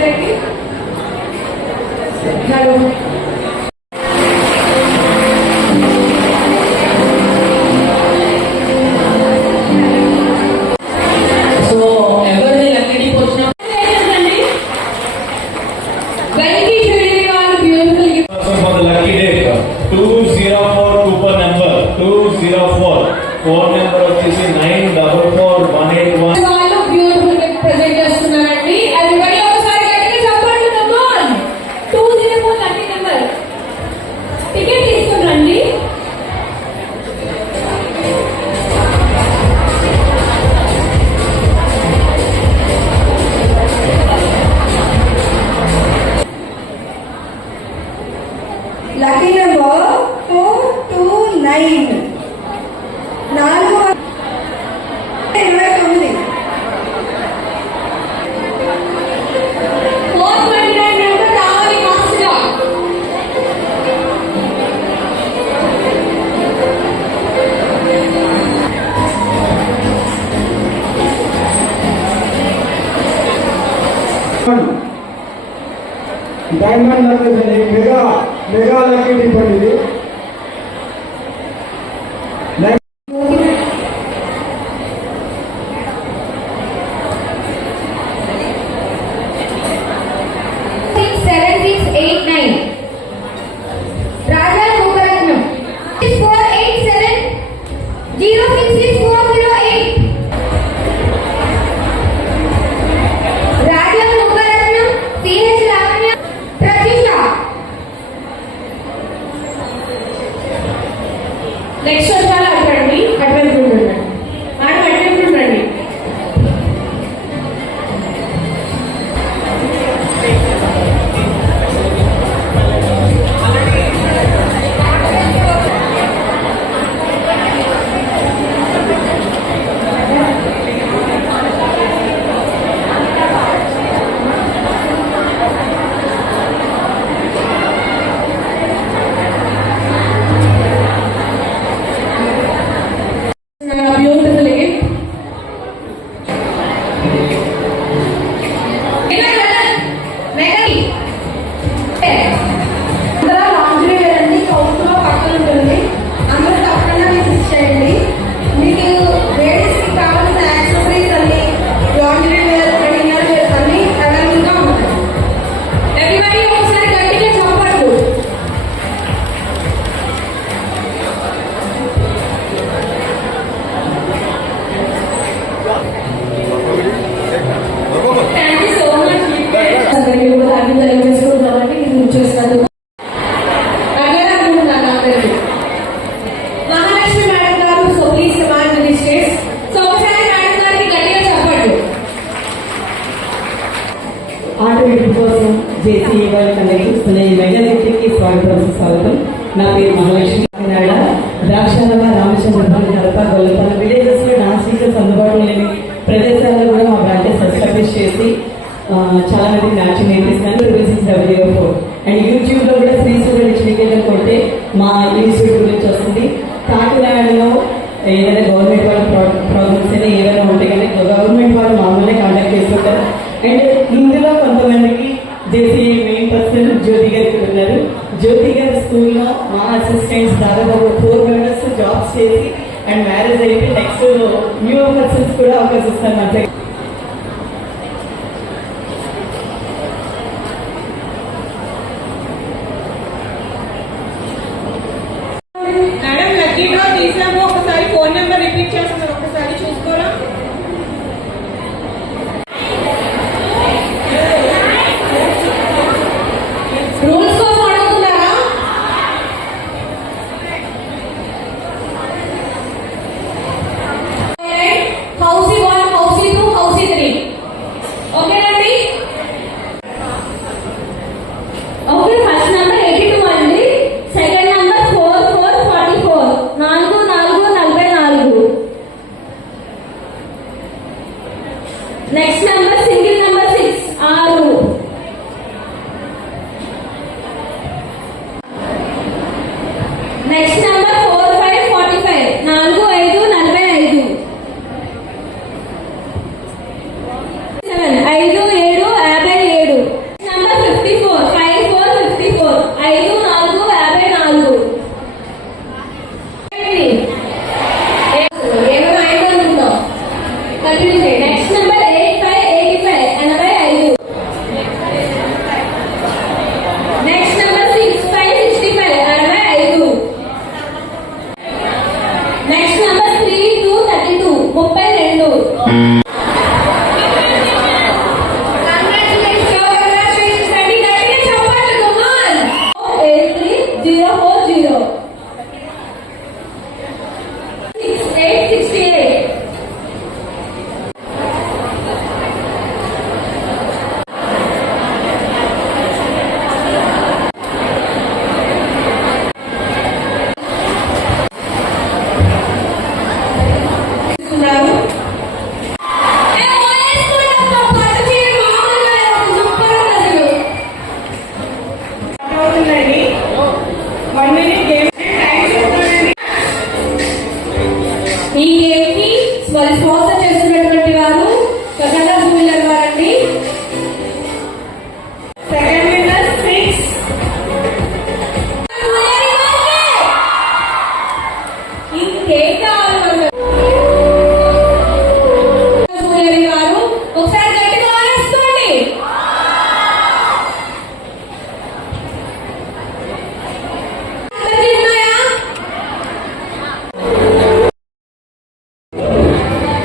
करेंगे hello Four number of this in diamond mega mega lucky depend ఇది. చేసి వాళ్ళకి అందరికీ ఇస్తున్న ఈ మెగాలిటీకి స్వాగతం స్వాగతం నా పేరు మహాలక్ష్మి నాయుడ ద్రాక్షాలవ రామచంద్రపురం కడప గొల్లపల్లి విలేజెస్లో డాన్స్ టీచర్స్ అందుబాటులో లేని ప్రదేశాల్లో కూడా మా బ్రాంచెస్ ఎస్టాబ్లిష్ చేసి చాలా మంది నాట్యం నేర్పిస్తున్నాను releases W O four and యూట్యూబ్లో కూడా శ్రీ సూర్య లక్ష్మీకేతం కొట్టే మా ఇన్స్టిట్యూట్ నుంచి వస్తుంది కాకినాడలో ఏదైనా గవర్నమెంట్ వాళ్ళ ప్రాబ్లమ్స్ అయినా ఏదైనా ఉంటాయి కానీ గవర్నమెంట్ వాళ్ళు మామూలుగా కాంటాక్ట్ చేస్తుంటారు అండ్ ఇందులో కొంతమందికి జేసీఏ మెయిన్ పర్సన్ జ్యోతి గారు ఉన్నారు. జ్యోతి గారు స్కూల్లో మా అసిస్టెంట్స్ దాదాపు ఫోర్ మెంబర్స్ జాబ్స్ చేసి అండ్ మ్యారేజ్ అయితే నెక్స్ట్ న్యూ పర్సన్స్ కూడా అవకాశం ఇస్తాను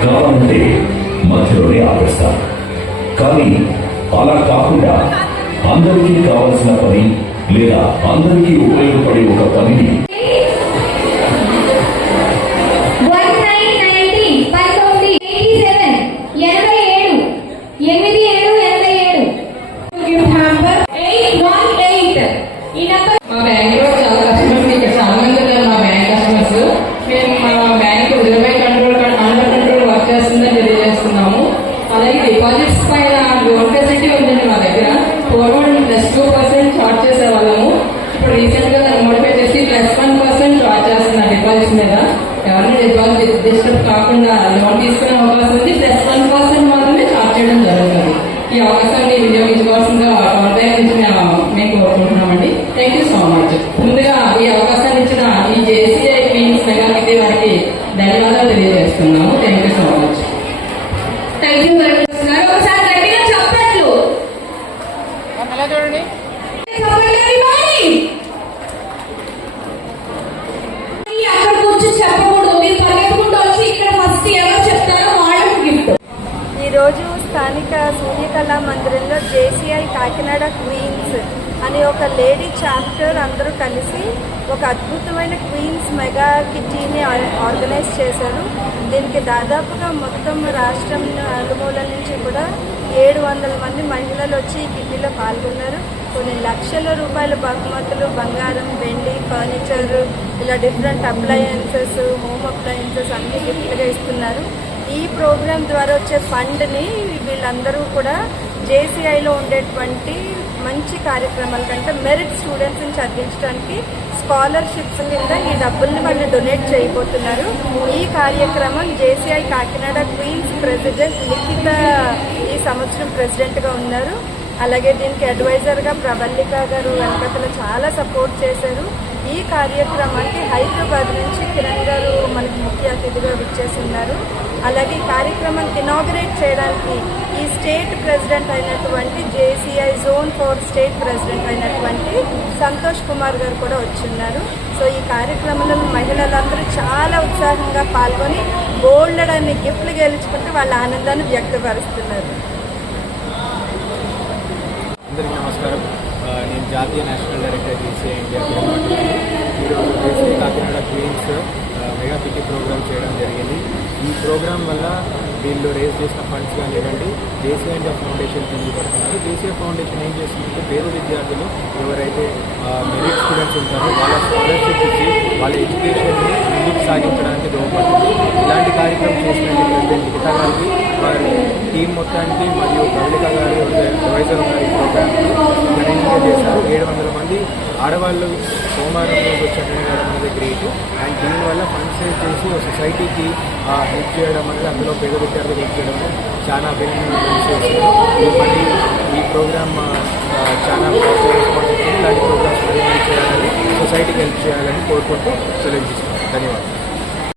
కావాలంటే మధ్యలోనే ఆపేస్తారు. కానీ అలా కాకుండా అందరికీ కావాల్సిన పని లేదా అందరికీ ఉపయోగపడే ఒక పనిని చేస్తున్నారు ఎవరైనా డిపాజిట్ డిస్టర్బ్ కాకుండా లోన్ తీసుకునే అవకాశం ఉంది. ప్లస్ వన్ పర్సెంట్ మాత్రమే చార్జ్ చేయడం జరుగుతుంది. ఈ అవకాశాన్ని వినియోగించుకోవాల్సిందిగా టౌన్ బ్యాంక్ నుంచి మేము కోరుకుంటున్నామండి. థ్యాంక్ యూ సో మచ్ ముందుగా ఈ అవకాశాన్ని ఇచ్చిన ఈ జేసీఐ క్వీన్స్ మెగాకిటీ వారికి ధన్యవాదాలు తెలియజేస్తున్నాము. Thank you so much thank you very much గారు ఒకసారి గట్టిగా చెప్పట్లు చెప్పండి everybody. ఈ అక్కడ కూర్చొని చెప్పకూడదు మీరు పరిగెత్తుకుంటూ వచ్చి ఇక్కడ ఫస్ట్ ఎవరు చెప్తారో వాళ్ళకి గిఫ్ట్ ఈరోజు స్థానిక సూర్యకళా మందిరంలో జేసీఐ కాకినాడ క్వీన్స్ అనే ఒక లేడీ చాప్టర్ అందరూ కలిసి ఒక అద్భుతమైన క్వీన్స్ మెగా కిటీని ఆర్గనైజ్ చేశారు. దీనికి దాదాపుగా మొత్తం రాష్ట్రం నలుమూలల నుంచి కూడా ఏడు వందల మంది మహిళలు వచ్చి ఈ కిటీలో పాల్గొన్నారు. కొన్ని లక్షల రూపాయల బహుమతులు బంగారం వెండి ఫర్నిచర్ ఇలా డిఫరెంట్ అప్లయన్సెస్ హోమ్ అప్లయన్సెస్ అన్ని గిఫ్ట్లుగా ఇస్తున్నారు. ఈ ప్రోగ్రాం ద్వారా వచ్చే ఫండ్ని వీళ్ళందరూ కూడా జేసీఐలో ఉండేటువంటి మంచి కార్యక్రమాల కంటే మెరిట్ స్టూడెంట్స్ని చదివించడానికి స్కాలర్షిప్స్ కింద ఈ డబ్బుల్ని వాళ్ళు డొనేట్ చేయబోతున్నారు. ఈ కార్యక్రమం JCI Kakinada Queens president Likhitha ఈ సంవత్సరం ప్రెసిడెంట్గా ఉన్నారు. అలాగే దీనికి అడ్వైజర్గా ప్రబల్లిక గారు వెనకతలు చాలా సపోర్ట్ చేశారు. ఈ కార్యక్రమానికి హైదరాబాద్ నుంచి కిరణ్ గారు మనకి ముఖ్య అతిథిగా విచ్చేసి ఉన్నారు. అలాగే ఈ కార్యక్రమాన్ని ఇనాగరేట్ చేయడానికి ఈ స్టేట్ ప్రెసిడెంట్ అయినటువంటి JCI zone four state president అయినటువంటి సంతోష్ కుమార్ గారు కూడా వచ్చున్నారు. సో ఈ కార్యక్రమంలో మహిళలందరూ చాలా ఉత్సాహంగా పాల్గొని గోల్డ్ అనే గిఫ్ట్లు గెలుచుకుంటూ వాళ్ళ ఆనందాన్ని వ్యక్తపరుస్తున్నారు. అందరికీ నమస్కారం. నేను జాతీయ నేషనల్ డైరెక్టర్ జీసీఐ ఇండియా ఈరోజు Kakinada Queens mega PT program చేయడం జరిగింది. ఈ ప్రోగ్రాం వల్ల వీళ్ళు రేజ్ చేసిన ఫండ్స్ కానివ్వండి జేసీ ఇండియా ఫౌండేషన్ కింద పడుతున్నారు. జేసీ ఫౌండేషన్ ఏం చేస్తుందంటే పేద విద్యార్థులు ఎవరైతే మెరిట్ స్టూడెంట్స్ ఉంటారో వాళ్ళ స్కాలర్షిప్ ఇచ్చి వాళ్ళ ఎడ్యుకేషన్ని ముందుకు సాగించడానికి దోహపడుతుంది ఇలాంటి కార్యక్రమం చేసినట్టు మిగతా గారికి వారి టీం మొత్తానికి మరియు ప్రవళిక గారి అడ్వైజర్ గారి ప్రోగ్రామ్కి ఘనంగా చేశారు. ఏడు వందల మంది ఆడవాళ్ళు సోమవారం రోజు వచ్చి అనేది గ్రేట్. అండ్ దీనివల్ల ఫండ్స్ సేవ్ చేసి సొసైటీకి హెల్ప్ చేయడం అనేది అందులో పేద విద్యార్థులు హెల్ప్ చేయడం చాలా అభినందన విషయం ఈ ప్రోగ్రామ్ చాలా ఇలాంటి ప్రోగ్రామ్స్ మరీ చేయాలని సొసైటీకి హెల్ప్ చేయాలని కోరుకుంటూ సెలవు ధన్యవాదాలు.